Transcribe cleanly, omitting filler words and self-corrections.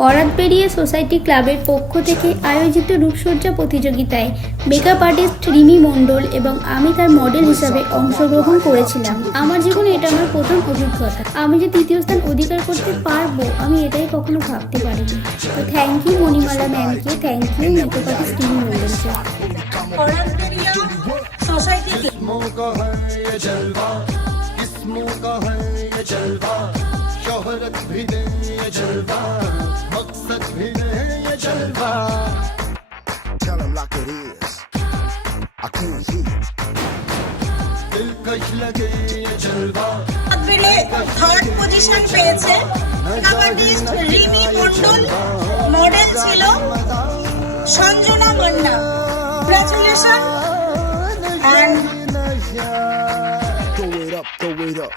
Karatberia society ক্লাবের পক্ষ থেকে আয়োজিত রূপসজ্জা প্রতিযোগিতায় মেকআপ আর্টিস্ট রিমি মণ্ডল এবং আমি তার মডেল হিসাবে অংশগ্রহণ করেছিলাম। আমার জীবনে এটা আমার প্রথম অভিজ্ঞতা। আমি যে তৃতীয় স্থান অধিকার করতে পারবো আমি এটাই কখনো ভাবতে পারিনি। তো থ্যাংক ইউ মণিমালা ম্যামকে, thank you makeup artist Rimi মণ্ডলকে। शोहरत भी दे ये जलवा, मकसद भी दे ये जलवा। Tell 'em like it is. I can't see it. दिलकश लगे ये जलवा। থার্ড পজিশন পেয়েছে আর্টিস্ট রিমি মণ্ডল, মডেল ছিল Sanjana Manna. Congratulation and throw it up, throw it up.